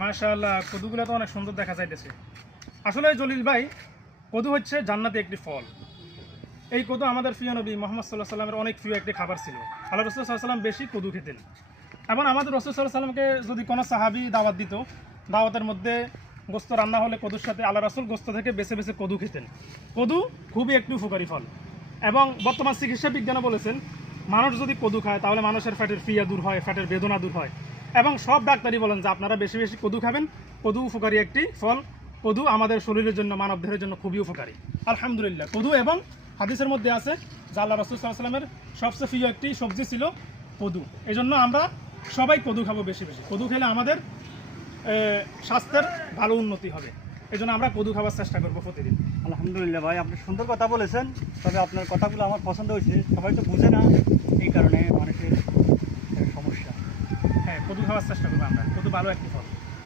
মাশাআল্লাহ, কদুগুলো তো অনেক সুন্দর দেখা যাইতেছে। আসলে জলিল ভাই, কদু হচ্ছে জান্নাতি একটি ফল। এই কদু আমাদের প্রিয় নবী মুহাম্মদ সাল্লাল্লাহু আলাইহি সাল্লামের অনেক প্রিয় একটি খাবার ছিল। আল্লাহ রাসূল সাল্লাল্লাহু আলাইহি সাল্লাম বেশি কদু খেতেন। এবং আমাদের রাসূল সাল্লাল্লাহু আলাইহি সাল্লামকে যদি কোনো সাহাবী দাওয়াত দিত, দাওয়াতের মধ্যে গোস্ত রান্না হলে কদুর সাথে আল্লাহ রাসূল গোস্ত থেকে বেছে বেছে কদু খেতেন। কদু খুবই একটি উপকারী ফল এবং বর্তমান চিকিৎসা বিজ্ঞানে বলেছেন মানুষ যদি কদু খায় তাহলে মানুষের ফ্যাটের ফিয়া দূর হয়, ফ্যাটের বেদনা দূর হয়। এবং সব ডাক্তারই বলেন যে আপনারা বেশি বেশি কদু খাবেন। কদু উপকারী একটি ফল। কদু আমাদের শরীরের জন্য, মানব দেহের জন্য খুবই উপকারী। আলহামদুলিল্লাহ, কদু এবং হাদিসের মধ্যে আছে যে আল্লাহ রাসূল সাল্লাল্লাহু আলাইহি সাল্লামের সবচেয়ে প্রিয় একটি সবজি ছিল কদু। এই জন্য আমরা সবাই কদু খাবো বেশি বেশি। কদু খেলে আমাদের স্বাস্থ্যের ভালো উন্নতি হবে। এই জন্য আমরা কদু খাওয়ার চেষ্টা করবো প্রতিদিন। আলহামদুলিল্লাহ ভাই, আপনি সুন্দর কথা বলেছেন। তবে আপনার কথাগুলো আমার পছন্দ হয়েছে। সবাই তো বুঝে না, এই কারণে মানুষের সমস্যা। হ্যাঁ, কদু খাওয়ার চেষ্টা করবো আমরা। কদু ভালো একটি ফল।